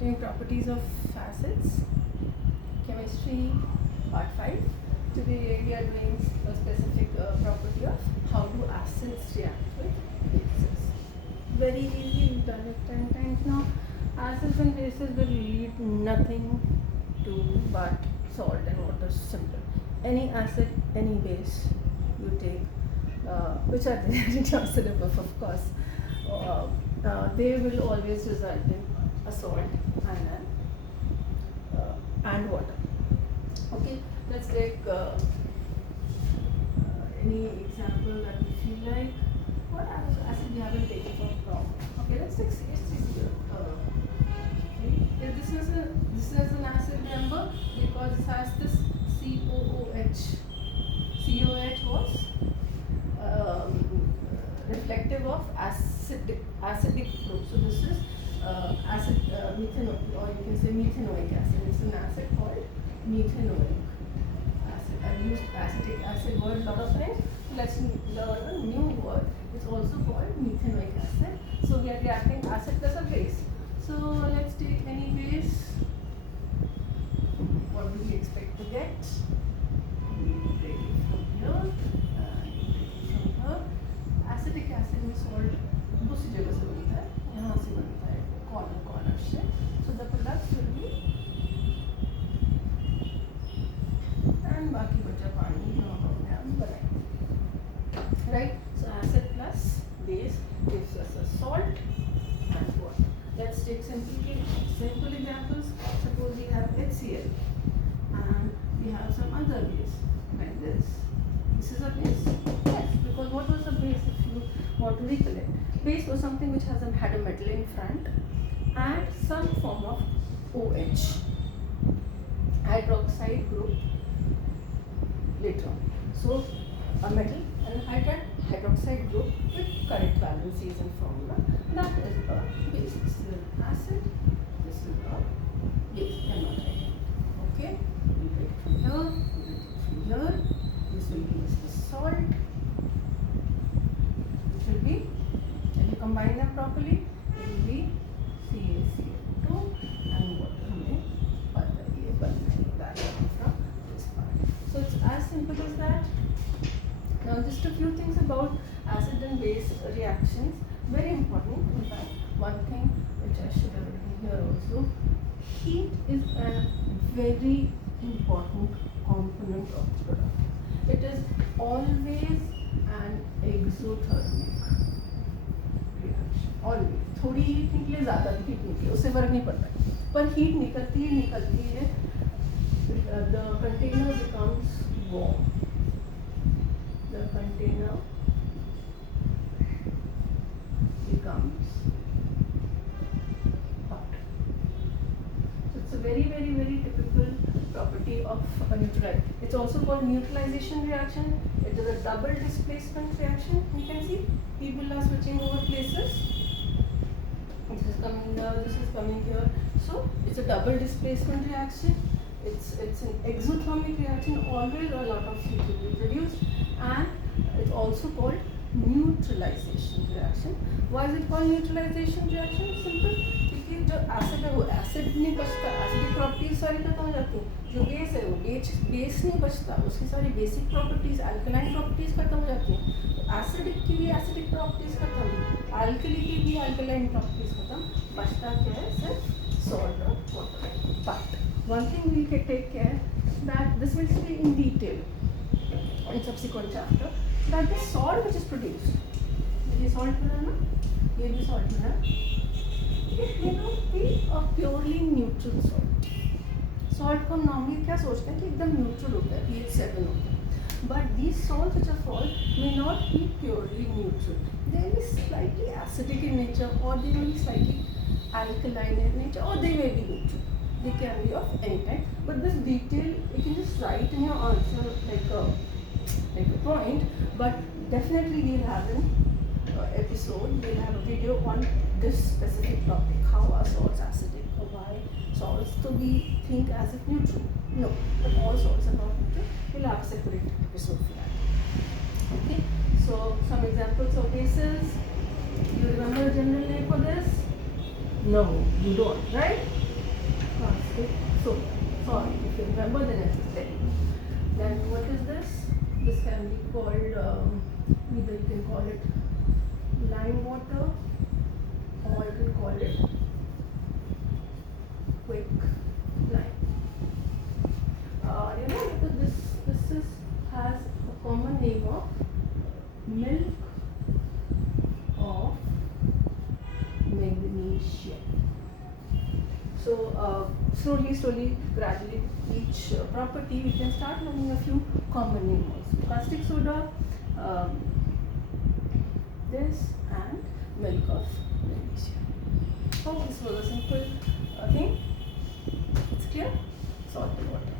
doing properties of acids, chemistry, part 5. Today we are doing a specific property of how do acids react with bases. Very easy, we've done it 10 times now. Acids and bases will lead nothing to but salt and water, simple. Any acid, any base you take, which are there in your syllabus of course, they will always result in a salt and water. Okay, let's take any example that we feel like. What acid we haven't taken for long? Okay, let's take CH3 here. Okay. This is an acid, remember, because it has this COOH. COH was reflective of acidic group. So this is acid methanoic, or you can say methanoic acid. It's an acid called methanoic acid. I've used acetic acid word a lot of times. Let's learn a new word. It's also called methanoic acid. So we are reacting acid plus a base. So let's take any base. What do we expect to get? We take it from here. Acetic acid में salt दूसरी जगह से बनता है, यहाँ से बनता है कॉर्नर से. So the products will be and बाकी बचा पानी जो हम अपने आप बनाएंगे, right. So acid plus base gives us a salt and water. Let's take simple examples. Suppose we have HCl and we have some other base like this. This is a base. Yes, because what was the base if you want to recollect? Base was something which had a metal in front and some form of OH, hydroxide group later on. So a metal and hydroxide group with correct valencies and formula. That is a base. This is an acid. This is a base. Okay. We take it from here. We take it from here. This will be the salt, which will be, if you combine them properly, it will be CaCl2 and water. हमें पता ये बनने that from this part. So it's as simple as that. Now just a few things about acid and base reactions. Very important. In fact, one thing which I should have written here also. Heat is a very important component of the product. It is always an exothermic reaction. Always. थोड़ी heat निकले, ज़्यादा heat निकले, उससे फर्क नहीं पड़ता है. पर हीट निकलती है. The container becomes warm. The container becomes hot. So it's a very, very, very typical property of a neutralization. It's also called neutralization reaction. It is a double displacement reaction. You can see people are switching over places. This is coming here, this is coming here. So it's a double displacement reaction. It's an exothermic reaction. Always a lot of heat will be produced, and it's also called neutralization reaction. Why is it called neutralization reaction? Simple. क्योंकि जो acid है वो acid नहीं बचता, acidic properties सारी खत्म हो जाती हैं. जो बेस है वो बेस नहीं बचता, उसकी सारी बेसिक प्रॉपर्टीज, अल्कलाइन प्रॉपर्टीज खत्म हो जाती हैं. तो एसिडिक की भी एसिडिक प्रॉपर्टीज खत्म, अल्कली की भी अल्कलाइन प्रॉपर्टीज खत्म. बचता क्या है? सिर्फ सॉल्ट और water. But one thing we can take care that this will be in detail in subsequent chapter, that the salt which is produced, ये salt बना ना, ये भी salt बना, it may not be a purely neutral salt. Salt को normally क्या सोचते हैं कि एकदम neutral होता है, pH 7 होता है. But these salts which are salt may not be purely neutral. They may be slightly acidic in nature, or they may be slightly alkaline in nature, or they may be neutral. They can be of any type. But this detail you can just write in your answer like a point. But definitely we'll have an episode. We'll have a video on this specific topic. How are salts acidic? Or why salts to be think as if neutral? No, but all salts are not neutral. We'll have a separate episode for that. Okay. So some examples of bases. You remember the general name for this? No, you don't, right? Caustic soda. Sorry, if you remember, then I will tell you. Then what is this? This can be called, either you can call it lime water, or you can call it quick lime. This has a common name of milk of magnesia. So slowly, gradually, each property we can start learning a few common names. Caustic soda, this, and milk of magnesia. Oh, this was a simple thing. It's clear? Salty water.